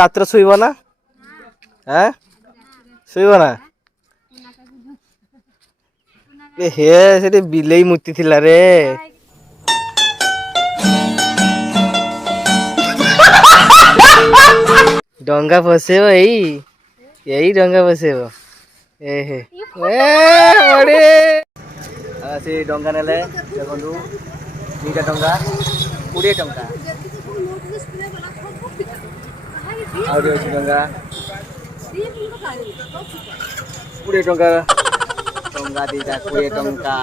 ରାତିରେ ଶୋଇବ ନା? ଶୋଇବ ନା? ହେ ସେଠି ବିଲେଇ ମୁତି ଥିଲା ରେ। ଡଙ୍ଗା ଫସେଇବ ଏଇ ଡଙ୍ଗା ଫସେଇବ। ସେ ଡଙ୍ଗା ନେଲେ ଦେଖନ୍ତୁ 2ଟା ଡଙ୍ଗା 20 ଟଙ୍କା। ଆହୁରି ଅଛି ଡଙ୍ଗା 20 ଟଙ୍କା। ଡଙ୍ଗା 2ଟା 20 ଟଙ୍କା।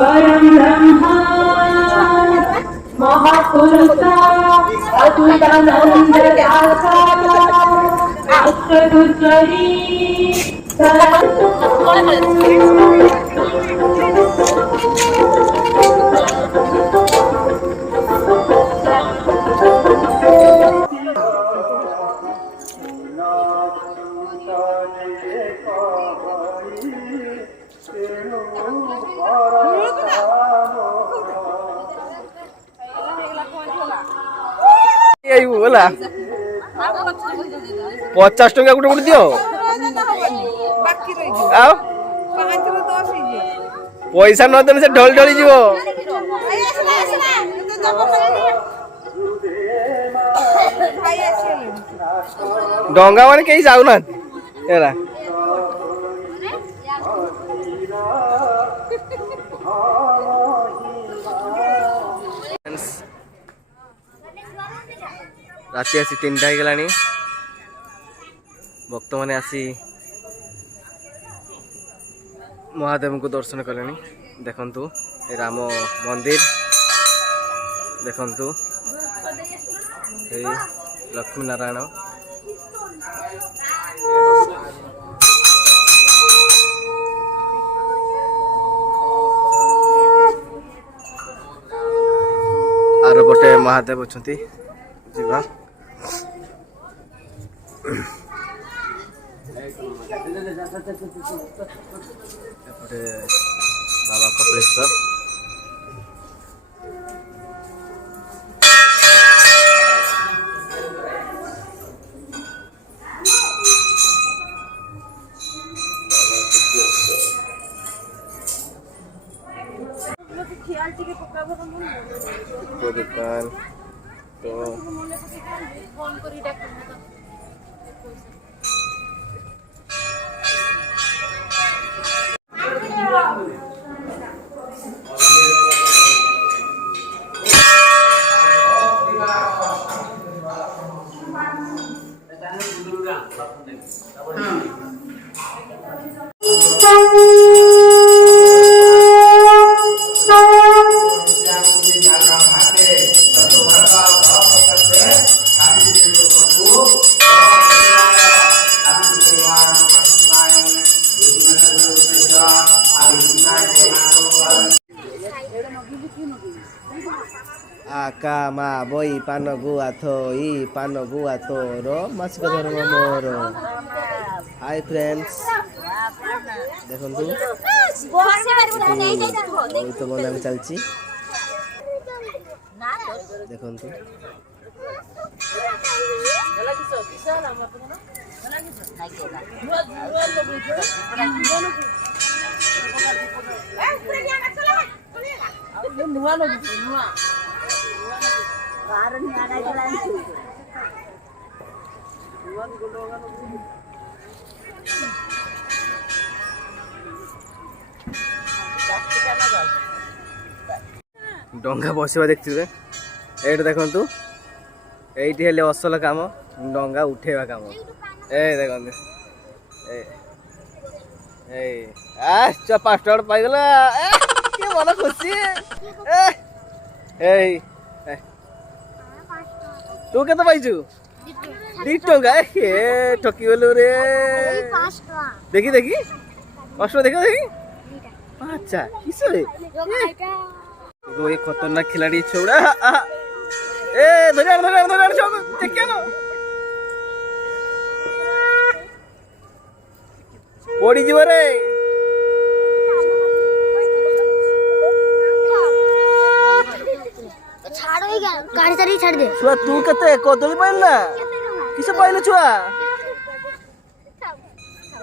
परम ब्रह्मा महापुरुषा अच्युतानंद दासा अष्टभुजरी ହେଲା 50 ଟଙ୍କା ଗୋଟେ ଗୋଟେ ଦିଅ। ଆଉ ପଇସା ନଦେଲେ ସେ ଢଳି ଢଳି ଯିବ। ଡଙ୍ଗା ମାନେ କେହି ଯାଉନାହାନ୍ତି ହେଲା। ରାତି ଆସି 3ଟା ହେଇଗଲାଣି। ଭକ୍ତ ମାନେ ଆସି ମହାଦେବଙ୍କୁ ଦର୍ଶନ କଲେଣି। ଦେଖନ୍ତୁ ଏ ରାମ ମନ୍ଦିର ଦେଖନ୍ତୁ ଏଇ ଲକ୍ଷ୍ମୀ ନାରାୟଣ। ଆର ଗୋଟେ ମହାଦେବ ଅଛନ୍ତି ଯିବା। ଏପଟେ ବାବା କପିଳେଶ୍ୱର। दुकान तो आका मा बई पान गुआ थोई पान गुआ तोर मासिक धर्म मोर। हाय फ्रेंड्स देखंतु तो बना चलची देखंतु डंगा बसवा देखिए ये देखु ये असल काम डंगा उठेवा काम ए देखते पाँच टका पाईगला मन खुशी तू के पाइचु 2 टका ठकी गलु रे देखी देखी कष्ट देख देखी अच्छा किस ये खतरनाक खिलाड़ी छौड़ा ए धर देखिए ना ପଡ଼ିଯିବ ରେ। ଛୁଆ ତୁ କେତେ କଦଳୀ ପାଇଲୁ ନା? କିସ ପାଇଲୁ ଛୁଆ?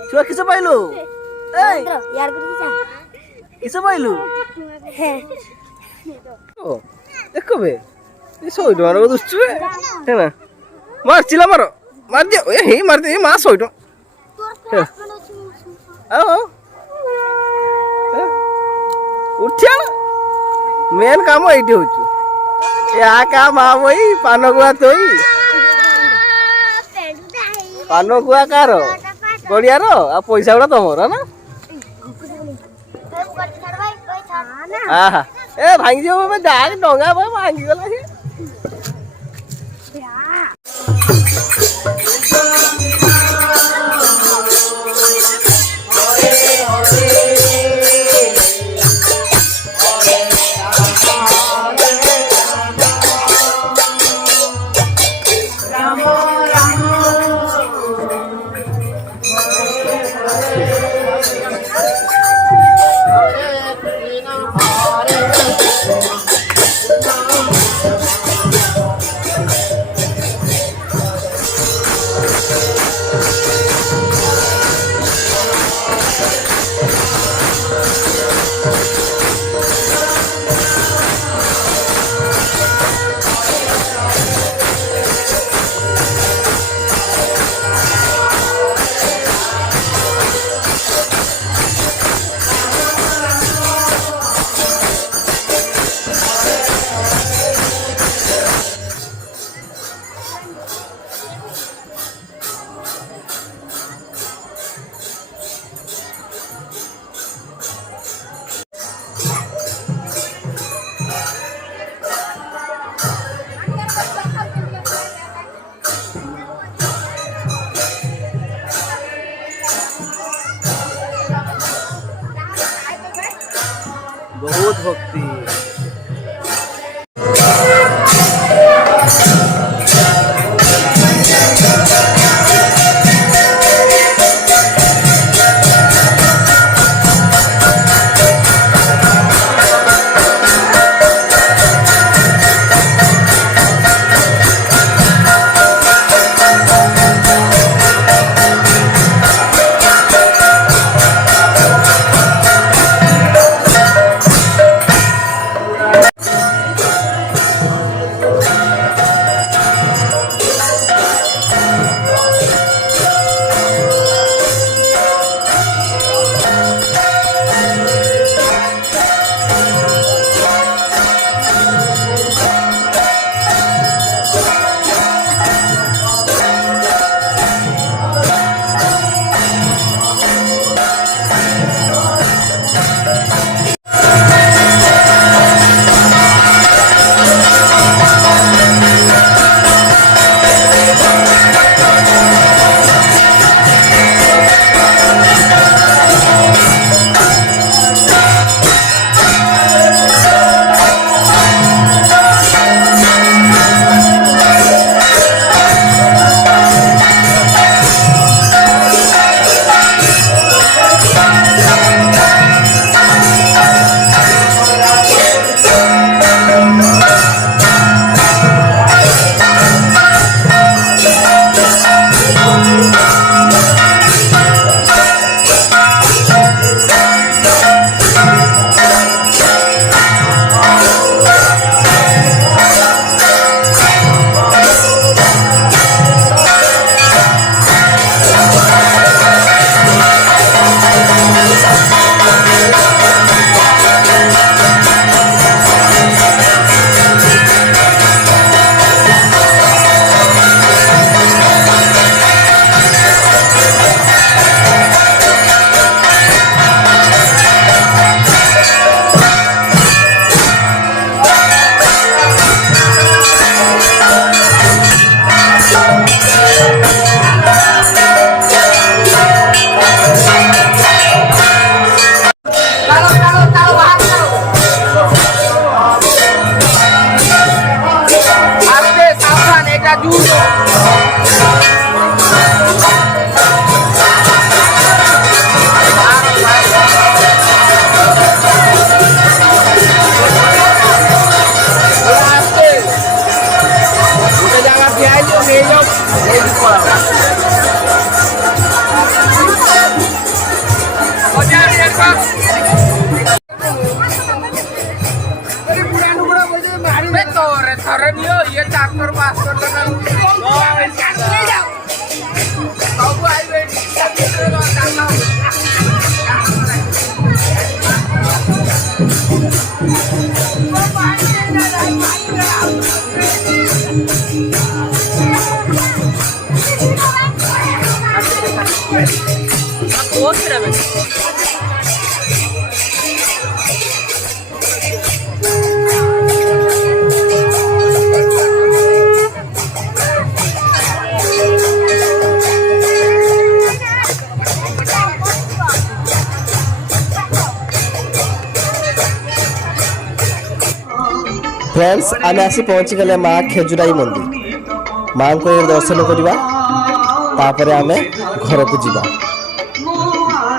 ଛୁଆ କିସ ପାଇଲୁ? ଏଇ କିସ ପାଇଲୁ? ଓ ଦେଖ ବେ 100 ଟଙ୍କାର ଦୁଷ୍ଟୁ ରେ ହେଲା ମାରଚିଲା ମାର ମାରଦିଅ ଏ ହେଇ ମାରଦିଅ ଏ ମା 100 ଟଙ୍କା ଆଉ ଉଠିଆ ମେନ୍ କାମ ଏଇଠି ହଉଛି या का माँ वही पानो गुआ तोई पानो गुआ कार बढ़िया रो आ पैसा गुड़ा तुमर ना ए भांगी जो मैं डाल डोंगा भाई भांगी गला है बहुत भक्ति फ्रेंड्स आम आसी पहुँचीगले माँ खेजुराई मंदिर माँ को दर्शन करवा तापर आम घर को जीवा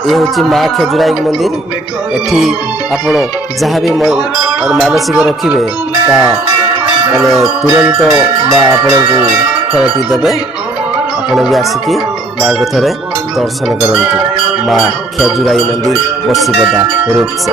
ये हूँ माँ खेजुराई मंदिर एठी आपण जहाँ भी मानसिक रखिए माने तुरंत माँ आपण को फलटी देवे आपण भी आसिकी माँ को थे दर्शन करते माँ खेजुराई मंदिर बसीपदा रूप से।